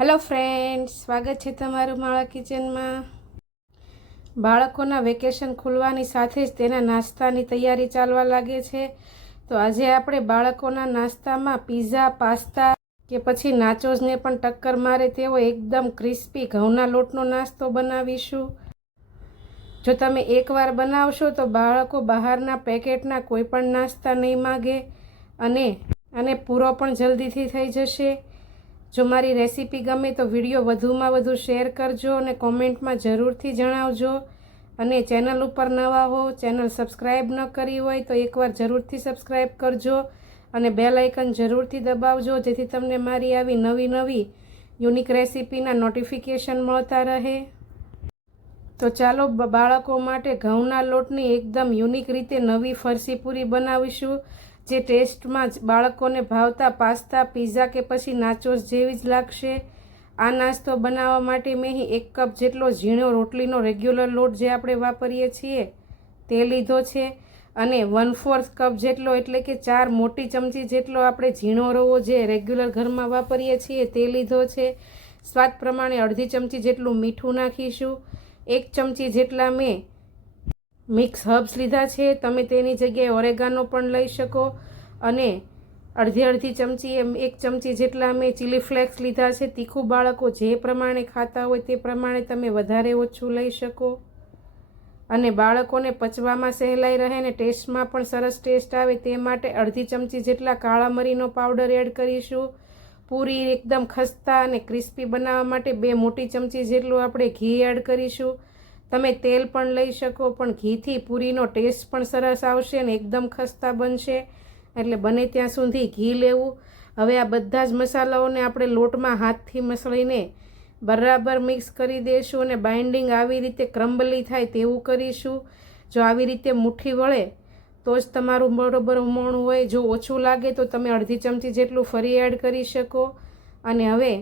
Hello friends સ્વાગત છે તમારું મારા કિચનમાં બાળકોના વેકેશન ખુલવાની સાથે જ તેના નાસ્તાની તૈયારી ચાલવા લાગે છે. તો આજે આપણે બાળકોના નાસ્તામાં પીઝા પાસ્તા કે પછી નાચોઝને પણ ટક્કર મારે તેવો એકદમ ક્રિસ્પી ઘઉંના લોટનો નાસ્તો બનાવીશું. જો તમે એકવાર બનાવશો તો બાળકો બહારના પેકેટના કોઈ પણ નાસ્તા નહીં માગે અને અને પૂરો પણ જલ્દીથી થઈ જશે. જો મારી રેસીપી ગમે તો વીડિયો વધુમાં વધુ શેર કરજો અને કોમેન્ટમાં જરૂરથી જણાવજો. અને ચેનલ ઉપર નવા હો, ચેનલ સબસ્ક્રાઈબ ન કરી હોય તો એકવાર જરૂરથી સબસ્ક્રાઈબ કરજો અને બેલ આઇકન જરૂરથી દબાવજો, જેથી તમને મારી આવી નવી નવી યુનિક રેસીપીના નોટિફિકેશન મળતા રહે. તો ચાલો બ- બાળકો માટે ઘઉંના લોટની એકદમ યુનિક રીતે નવી ફરસી પૂરી બનાવીશું. જે ટેસ્ટમાં જ બાળકોને ભાવતા પાસ્તા, પીઝા કે પછી નાચોસ જેવી જ લાગશે. આ નાસ્તો બનાવવા માટે મેં અહીં એક કપ જેટલો ઝીણો રોટલીનો રેગ્યુલર લોટ જે આપણે વાપરીએ છીએ, તે લીધો છે. અને વન ફોર્થ કપ જેટલો એટલે કે ચાર મોટી ચમચી જેટલો આપણે ઝીણો રવો જે રેગ્યુલર ઘરમાં વાપરીએ છીએ, તે લીધો છે. સ્વાદ પ્રમાણે અડધી ચમચી જેટલું મીઠું નાખીશું. એક ચમચી જેટલા મેં મિક્સ હર્બ્સ લીધા છે. તમે તેની જગ્યાએ ઓરેગાનો પણ લઈ શકો અને અડધી અડધી ચમચી એમ એક ચમચી જેટલા મેં ચીલી ફ્લેક્સ લીધા છે. તીખું બાળકો જે પ્રમાણે ખાતા હોય તે પ્રમાણે તમે વધારે ઓછું લઈ શકો. અને બાળકોને પચવામાં સહેલાઈ રહે ને ટેસ્ટમાં પણ સરસ ટેસ્ટ આવે તે માટે અડધી ચમચી જેટલા કાળા મરીનો પાવડર એડ કરીશું. પૂરી એકદમ ખસ્તા અને ક્રિસ્પી બનાવવા માટે બે મોટી ચમચી જેટલું આપણે ઘી એડ કરીશું. તમે તેલ પણ લઈ શકો, પણ ઘીથી પૂરીનો ટેસ્ટ પણ સરસ આવશે અને એકદમ ખસ્તા બનશે. એટલે બને ત્યાં સુધી ઘી લેવું. હવે આ બધા જ મસાલાઓને આપણે લોટમાં હાથથી મસળીને બરાબર મિક્સ કરી દઈશું અને બાઇન્ડિંગ આવી રીતે ક્રમ્બલી થાય તેવું કરીશું. જો આવી રીતે મુઠ્ઠી વળે, તો જ તમારું બરોબર ઉમણું હોય. જો ઓછું લાગે, તો તમે અડધી ચમચી જેટલું ફરી એડ કરી શકો. અને હવે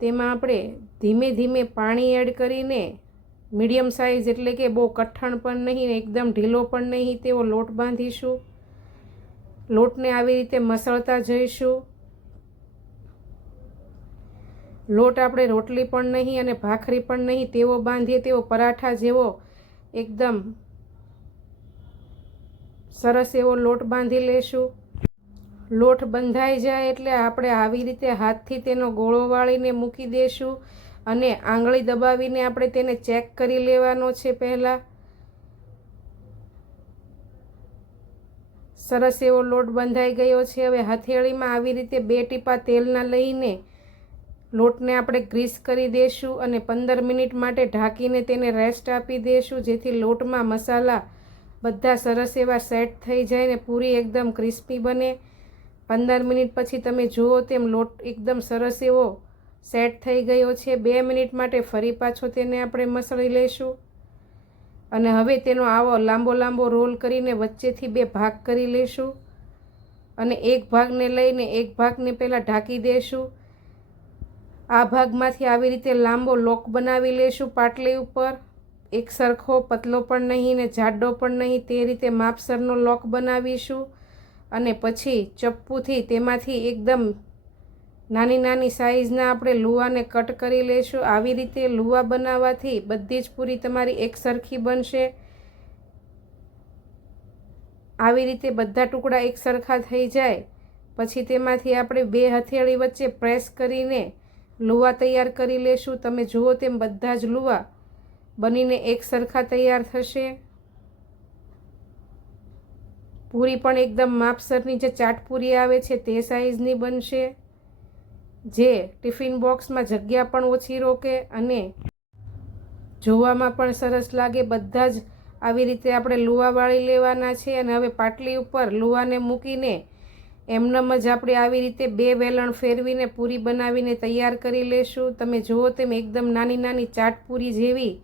તેમાં આપણે ધીમે ધીમે પાણી એડ કરીને મીડિયમ સાઇઝ એટલે કે બહુ કઠણ પણ નહીં, એકદમ ઢીલો પણ નહીં તેવો લોટ બાંધીશું. લોટને આવી રીતે મસળતા જઈશું. લોટ આપણે રોટલી પણ નહીં અને ભાખરી પણ નહીં તેવો બાંધીએ તેવો પરાઠા જેવો એકદમ સરસ એવો લોટ બાંધી લેશું. લોટ બંધાઈ જાય એટલે આપણે આવી રીતે હાથથી તેનો ગોળો વાળીને મૂકી દઈશું અને આંગળી દબાવીને આપણે તેને ચેક કરી લેવાનો છે પહેલાં. સરસ એવો લોટ બંધાઈ ગયો છે. હવે હથેળીમાં આવી રીતે બે ટીપા તેલના લઈને લોટને આપણે ગ્રીસ કરી દઈશું અને પંદર મિનિટ માટે ઢાંકીને તેને રેસ્ટ આપી દઈશું જેથી લોટમાં મસાલા બધા સરસ એવા સેટ થઈ જાય ને પૂરી એકદમ ક્રિસ્પી બને. પંદર મિનિટ પછી તમે જુઓ તેમ લોટ એકદમ સરસ એવો સેટ થઈ ગયો છે. બે મિનિટ માટે ફરી પાછો તેને આપણે મસળી લઈશું. અને હવે તેનો આવો લાંબો લાંબો રોલ કરીને વચ્ચેથી બે ભાગ કરી લઈશું. અને એક ભાગને લઈને એક ભાગને પહેલાં ઢાંકી દઈશું આ ભાગમાંથી આવી રીતે લાંબો લોક બનાવી લઈશું પાટલી ઉપર. એક સરખો, પતલો પણ નહીં ને જાડો પણ નહીં તે રીતે માપસરનો લોક બનાવીશું. અને પછી ચપ્પુથી તેમાંથી એકદમ નાની નાની સાઇઝના આપણે લુવાને કટ કરી લઈશું આવી રીતે લુવા બનાવવાથી બધી જ પૂરી તમારી એક સરખી બનશે. આવી રીતે બધા ટુકડા એક સરખા થઈ જાય. પછી તેમાંથી આપણે બે હથેળી વચ્ચે પ્રેસ કરીને લુવા તૈયાર કરી લેશું. તમે જુઓ તેમ બધા જ લુવા બનીને એક સરખા તૈયાર થશે. પૂરી પણ એકદમ માપસરની જે ચાટપૂરી આવે છે તે સાઈઝની બનશે. જે ટિફિન બોક્સમાં જગ્યા પણ ઓછી રોકે અને જોવામાં પણ સરસ લાગે, બધા જ આવી રીતે આપણે લુવા વાળી લેવાના છે અને હવે પાટલી ઉપર લુવાને મૂકીને એમનેમ જ આપણે આવી રીતે બે વેલણ ફેરવીને પૂરી બનાવીને તૈયાર કરી લેશું. તમે જુઓ તેમ એકદમ નાની નાની ચાટ પૂરી જેવી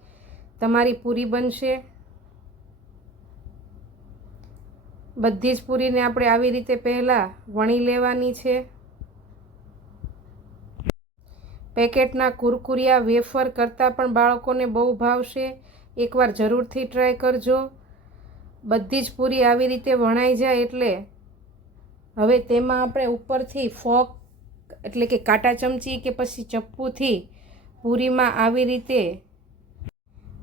તમારી પૂરી બનશે. બધી જ પૂરીને આપણે આવી રીતે પહેલાં વણી લેવાની છે. પેકેટના કુરકુરિયા વેફર કરતાં પણ બાળકોને બહુ ભાવશે એકવાર જરૂરથી ટ્રાય કરજો. બધી જ પૂરી આવી રીતે વણાઈ જાય એટલે હવે તેમાં આપણે ઉપરથી ફોક એટલે કે કાંટા ચમચી કે પછી ચપ્પુથી પૂરીમાં આવી રીતે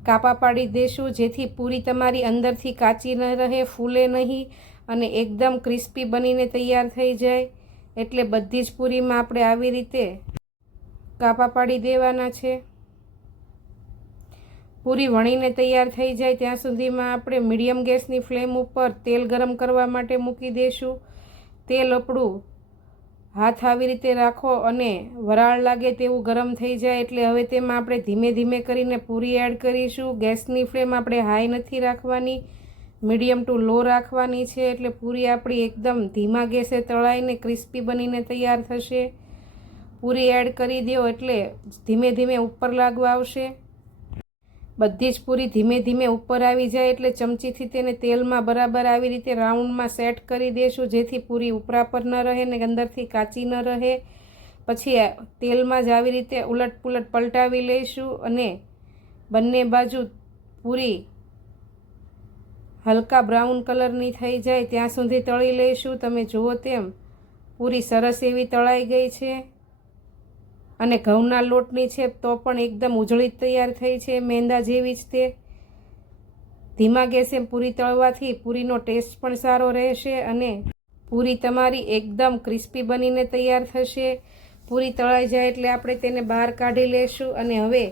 કાપા પાડી દેશું, જેથી પૂરી તમારી અંદરથી કાચી ન રહે, ફૂલે નહીં અને એકદમ ક્રિસ્પી બનીને તૈયાર થઈ જાય. એટલે બધી જ પૂરીમાં આપણે આવી રીતે કાપા પાડી દેવાના છે. પૂરી વણીને તૈયાર થઈ જાય ત્યાં સુધીમાં આપણે મીડિયમ ગેસની ફ્લેમ ઉપર તેલ ગરમ કરવા માટે મૂકી દઈશું તેલ આપણું હાથ આવી રીતે રાખો અને વરાળ લાગે તેવું ગરમ થઈ જાય એટલે હવે તેમાં આપણે ધીમે ધીમે કરીને પૂરી એડ કરીશું. ગેસની ફ્લેમ આપણે હાઈ નથી રાખવાની. મીડિયમ ટુ લો રાખવાની છે એટલે પૂરી આપણી એકદમ ધીમા ગેસે તળાઈને ક્રિસ્પી બનીને તૈયાર થશે. પૂરી એડ કરી દો એટલે ધીમે ધીમે ઉપર લાગવા આવશે. બધી જ પૂરી ધીમે ધીમે ઉપર આવી જાય એટલે ચમચીથી તેને તેલમાં બરાબર આવી રીતે રાઉન્ડમાં સેટ કરી દઈશું જેથી પૂરી ઉપરા પર ન રહે ને અંદરથી કાચી ન રહે. પછી તેલમાં જ આવી રીતે ઉલટ પુલટ પલટાવી લઈશું અને બંને બાજુ પૂરી હલકા બ્રાઉન કલરની થઈ જાય. ત્યાં સુધી તળી લઈશું. તમે જુઓ તેમ, પૂરી સરસ એવી તળાઈ ગઈ છે. અને ઘઉંના લોટની છે તો પણ એકદમ ઉજળી તૈયાર થઈ છે. મેંદા જેવી જ તે. ધીમા ગેસે પૂરી તળવાથી પૂરીનો ટેસ્ટ પણ સારો રહેશે અને પૂરી તમારી એકદમ ક્રિસ્પી બનીને તૈયાર થશે. પૂરી તળાઈ જાય એટલે આપણે તેને બહાર કાઢી લેશું અને હવે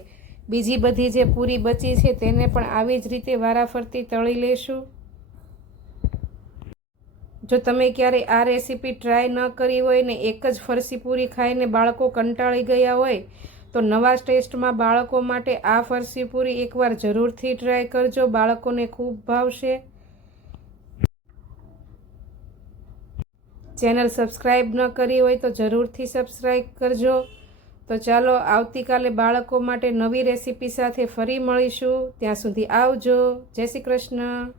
બીજી બધી જે પૂરી બચી છે તેને પણ આવી જ રીતે વારાફરતી તળી લેશું. જો તમે ક્યારેય આ રેસીપી ટ્રાય ન કરી હોય ને એક જ ફરસી પૂરી ખાઈને બાળકો કંટાળી ગયા હોય, તો નવા ટેસ્ટમાં બાળકો માટે આ ફરસી પૂરી એકવાર જરૂરથી ટ્રાય કરજો. બાળકોને ખૂબ ભાવશે. ચેનલ સબસ્ક્રાઈબ ન કરી હોય તો જરૂરથી સબસ્ક્રાઈબ કરજો. તો ચાલો આવતીકાલે બાળકો માટે નવી રેસીપી સાથે ફરી મળીશું. ત્યાં સુધી આવજો. જય શ્રી કૃષ્ણ.